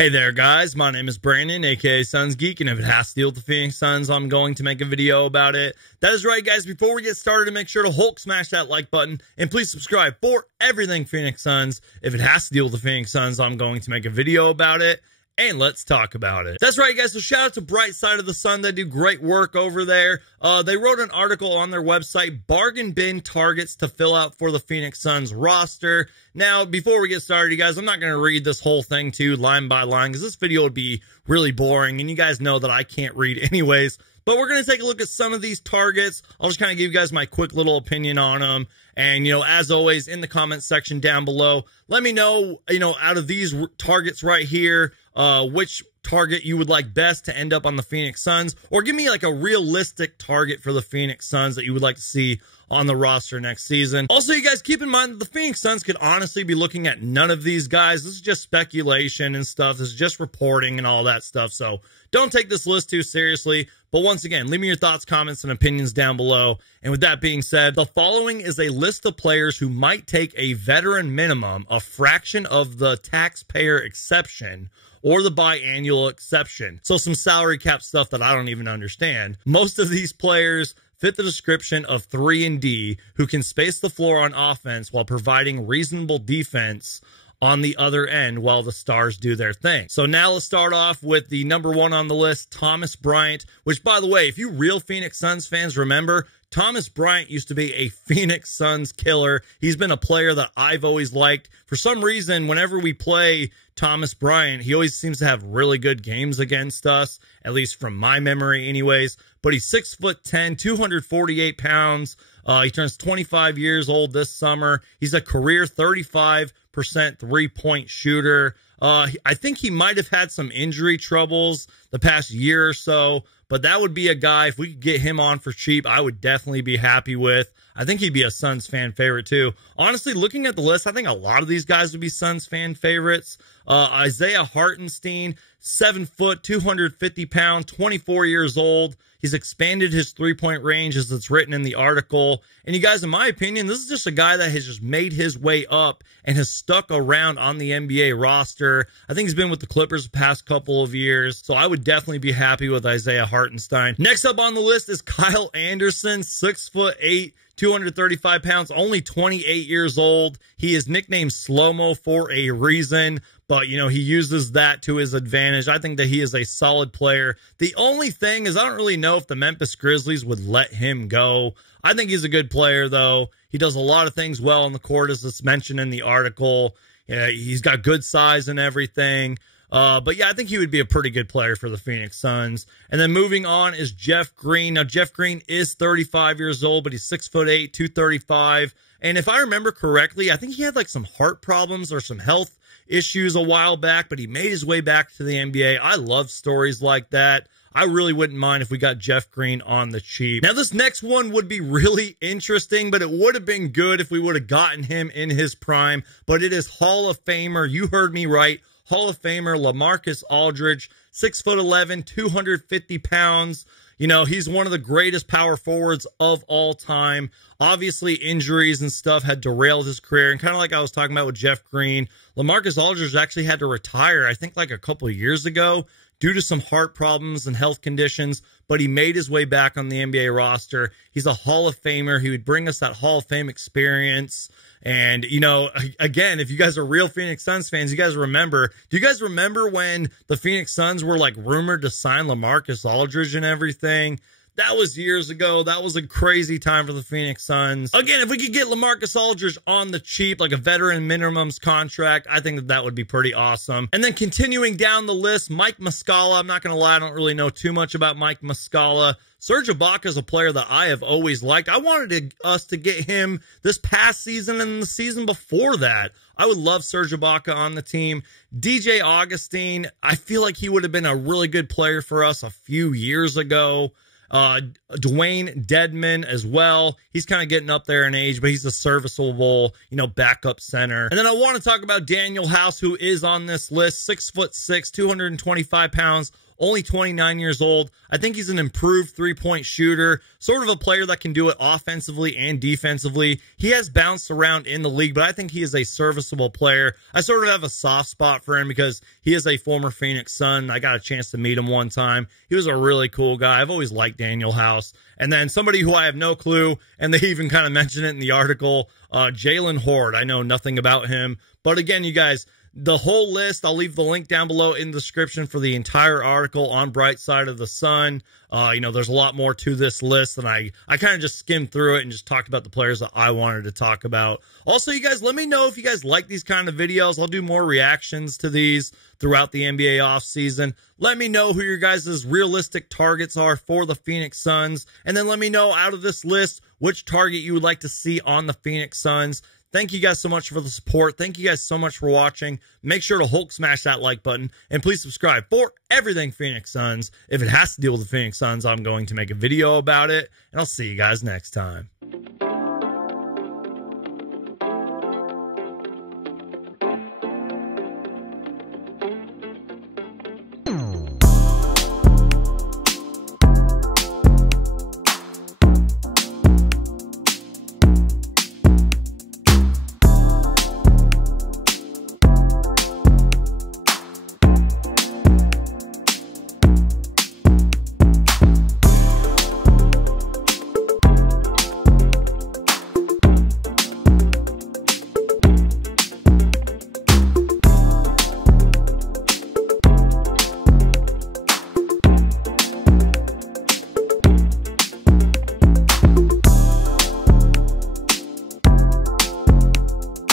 Hey there guys, my name is Brandon, aka Suns Geek, and if it has to deal with the Phoenix Suns, I'm going to make a video about it. That is right guys, before we get started, make sure to Hulk smash that like button, and please subscribe for everything Phoenix Suns. If it has to deal with the Phoenix Suns, I'm going to make a video about it. And let's talk about it. That's right, guys. So shout out to Bright Side of the Sun. They do great work over there. They wrote an article on their website, bargain bin targets to fill out for the Phoenix Suns roster. Now, before we get started, you guys, I'm not going to read this whole thing to line by line because this video would be really boring. And you guys know that I can't read anyways. But we're going to take a look at some of these targets. I'll just kind of give you guys my quick little opinion on them. And, as always, in the comment section down below, let me know, out of these targets right here, which target you would like best to end up on the Phoenix Suns, or give me like a realistic target for the Phoenix Suns that you would like to see on the roster next season. Also, you guys keep in mind that the Phoenix Suns could honestly be looking at none of these guys. This is just speculation and stuff. This is just reporting and all that stuff. So don't take this list too seriously. But once again, leave me your thoughts, comments, and opinions down below. And with that being said, the following is a list of players who might take a veteran minimum, a fraction of the taxpayer exception, or the biannual exception. So some salary cap stuff that I don't even understand. Most of these players fit the description of 3 and D who can space the floor on offense while providing reasonable defense on the other end while the stars do their thing. So now let's start off with the number 1 on the list, Thomas Bryant, which, by the way, if you real Phoenix Suns fans remember, Thomas Bryant used to be a Phoenix Suns killer. He's been a player that I've always liked. For some reason, whenever we play Thomas Bryant, he always seems to have really good games against us, at least from my memory anyways. But he's 6'10", 248 pounds. He turns 25 years old this summer. He's a career 35% three-point shooter. I think he might have had some injury troubles the past year or so, but that would be a guy, if we could get him on for cheap, I would definitely be happy with. I think he'd be a Suns fan favorite too. Honestly, looking at the list, I think a lot of these guys would be Suns fan favorites. Isaiah Hardenstein, 7 foot, 250 pounds, 24 years old. He's expanded his three-point range, as it's written in the article. And you guys, in my opinion, this is just a guy that has just made his way up and has stuck around on the NBA roster. I think he's been with the Clippers the past couple of years, so I would definitely be happy with Isaiah Hardenstein. Next up on the list is Kyle Anderson, 6'8", 235 pounds, only 28 years old. He is nicknamed Slow-Mo for a reason, but, he uses that to his advantage. I think that he is a solid player. The only thing is I don't really know if the Memphis Grizzlies would let him go. I think he's a good player, though. He does a lot of things well on the court, as it's mentioned in the article. He's got good size and everything. But yeah, I think he would be a pretty good player for the Phoenix Suns. And then moving on is Jeff Green. Now, Jeff Green is 35 years old, but he's 6'8", 235. And if I remember correctly, I think he had like some heart problems or some health issues a while back, but he made his way back to the NBA. I love stories like that. I really wouldn't mind if we got Jeff Green on the cheap. Now, this next one would be really interesting, but it would have been good if we would have gotten him in his prime. But it is Hall of Famer. You heard me right. Hall of Famer Lamarcus Aldridge, 6'11", 250 pounds. He's one of the greatest power forwards of all time. Obviously, injuries and stuff had derailed his career. And kind of like I was talking about with Jeff Green, Lamarcus Aldridge actually had to retire, I think, like a couple of years ago due to some heart problems and health conditions. But he made his way back on the NBA roster. He's a Hall of Famer. He would bring us that Hall of Fame experience. And, again, if you guys are real Phoenix Suns fans, you guys remember, do you guys remember when the Phoenix Suns were like rumored to sign Lamarcus Aldridge and everything? That was years ago. That was a crazy time for the Phoenix Suns. Again, if we could get Lamarcus Aldridge on the cheap, like a veteran minimums contract, I think that would be pretty awesome. And then continuing down the list, Mike Muscala. I'm not going to lie, I don't really know too much about Mike Muscala. Sergio Bacca is a player that I have always liked. I wanted us to get him this past season and the season before that. I would love Sergio Bacca on the team. DJ Augustine, I feel like he would have been a really good player for us a few years ago. Dwayne Dedman as well. He's kind of getting up there in age, but he's a serviceable, backup center. And then I want to talk about Daniel House, who is on this list, 6'6", 225 pounds, only 29 years old. I think he's an improved three-point shooter, sort of a player that can do it offensively and defensively. He has bounced around in the league, but I think he is a serviceable player. I sort of have a soft spot for him because he is a former Phoenix Sun. I got a chance to meet him one time. He was a really cool guy. I've always liked Daniel House. And then somebody who I have no clue, and they even kind of mention it in the article, Jalen Horde. I know nothing about him. But again, you guys, the whole list, I'll leave the link down below in the description for the entire article on Bright Side of the Sun. There's a lot more to this list, and I kind of just skimmed through it and just talked about the players that I wanted to talk about. Also, you guys, let me know if you guys like these kind of videos. I'll do more reactions to these throughout the NBA offseason. Let me know who your guys' realistic targets are for the Phoenix Suns, and then let me know out of this list which target you would like to see on the Phoenix Suns. Thank you guys so much for the support. Thank you guys so much for watching. Make sure to Hulk smash that like button. And please subscribe for everything Phoenix Suns. If it has to deal with the Phoenix Suns, I'm going to make a video about it. And I'll see you guys next time.